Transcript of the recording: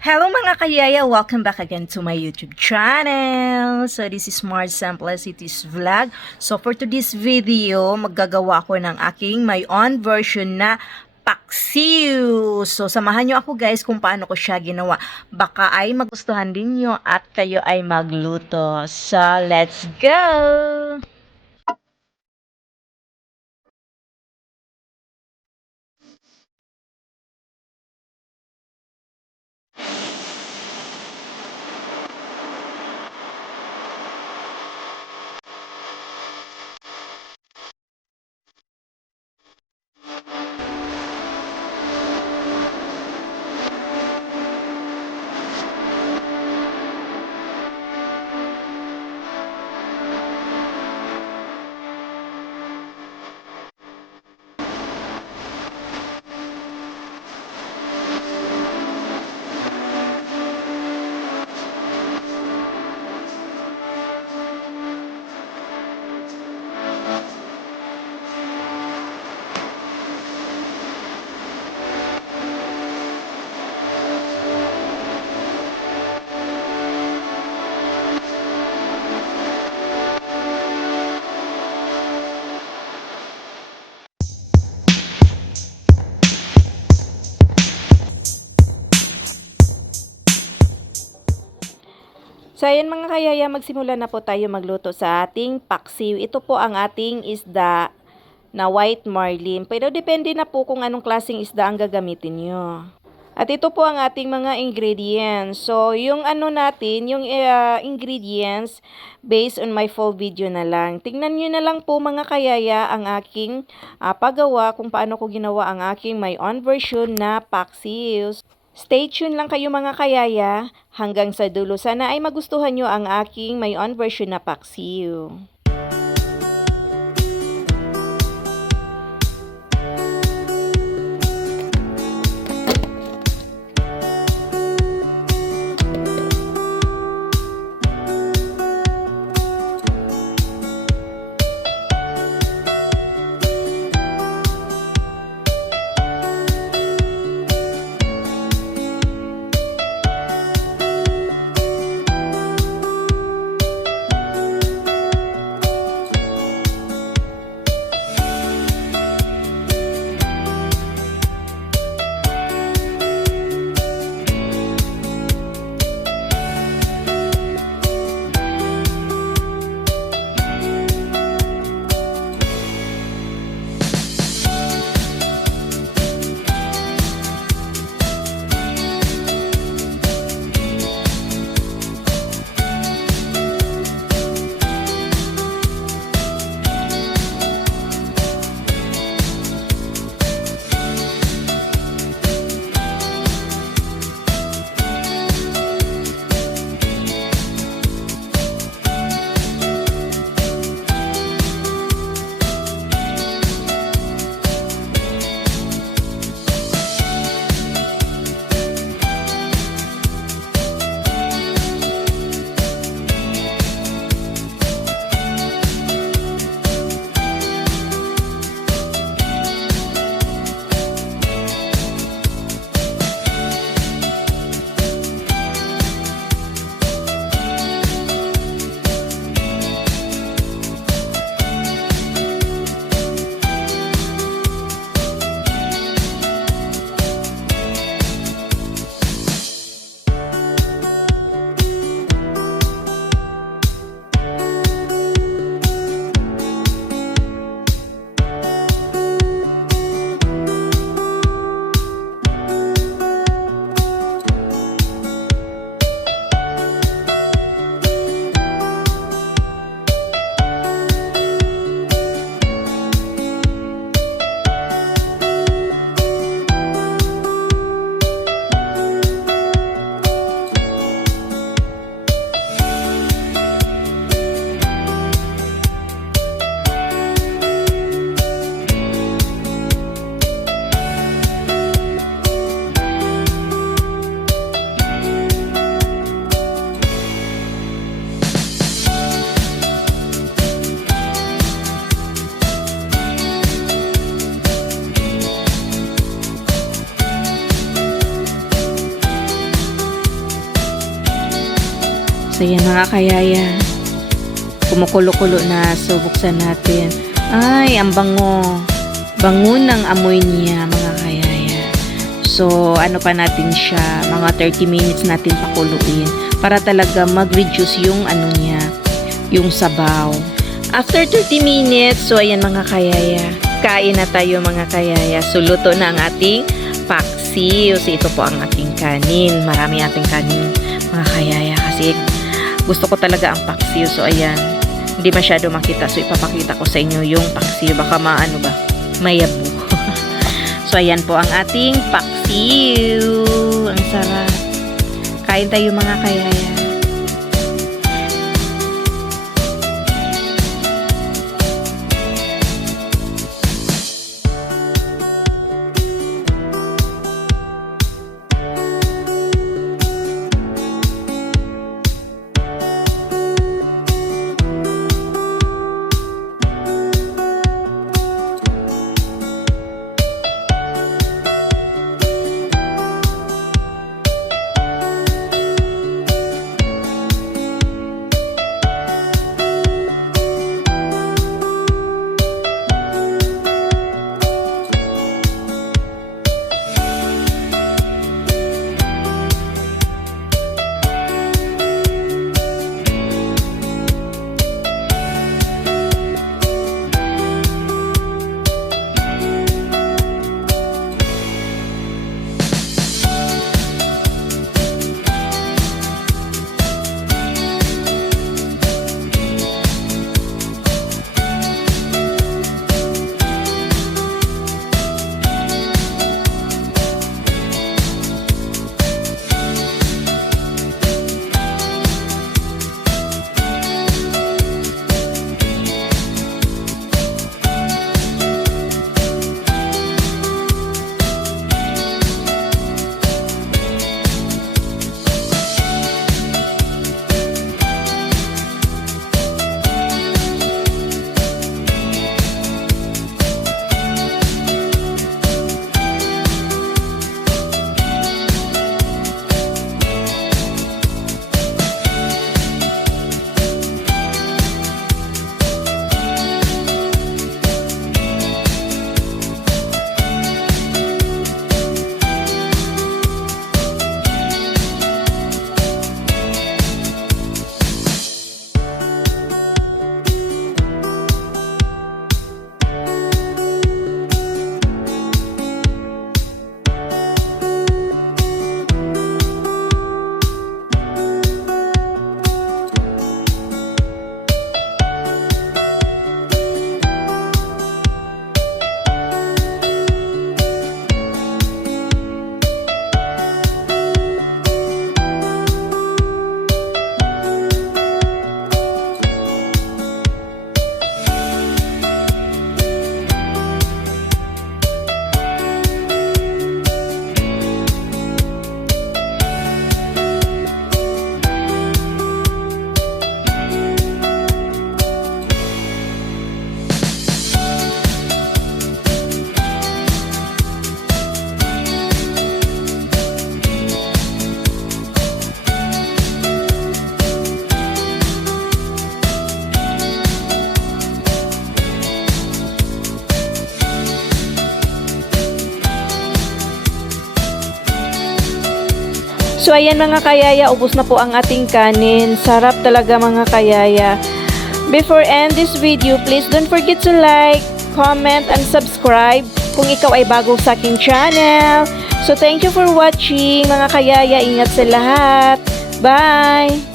Hello mga kayaya! Welcome back again to my YouTube channel. So this is Mars Simplicity's vlog. So for today's video, maggagawa ko ng aking my own version na paksiw. So samahan nyo ako guys kung paano ko siya ginawa. Baka ay magustuhan din nyo at kayo ay magluto. So let's go! So ayan mga kayaya, magsimula na po tayo magluto sa ating paksiw. Ito po ang ating isda na white marlin. Pero depende na po kung anong klaseng isda ang gagamitin nyo. At ito po ang ating mga ingredients. So yung ano natin, yung ingredients based on my full video na lang. Tingnan nyo na lang po mga kayaya ang aking paggawa kung paano ko ginawa ang aking my own version na paksiw. Stay tuned lang kayo mga kayaya hanggang sa dulo. Sana ay magustuhan nyo ang aking my own version na paksiw. So yan mga kayaya, kumukulo-kulo na, so buksan natin. Ay, ang bango. Bango ng amoy niya mga kayaya. So ano pa natin siya, mga 30 minutes natin pakuluin para talaga mag-reduce yung ano niya, yung sabaw. After 30 minutes, so ayan mga kayaya, kain na tayo mga kayaya. So luto na ang ating paksiw. So ito po ang ating kanin. Marami ating kanin mga kayaya kasi gusto ko talaga ang paksiw. So ayan, hindi masyado makita. So ipapakita ko sa inyo yung paksiw. Baka maano ba, mayabu. So ayan po ang ating paksiw. Ang sarap. Kain tayo mga kayaya. So ayan mga kayaya, ubos na po ang ating kanin. Sarap talaga mga kayaya. Before end this video, please don't forget to like, comment, and subscribe kung ikaw ay bago sa aking channel. So thank you for watching mga kayaya. Ingat sa lahat. Bye!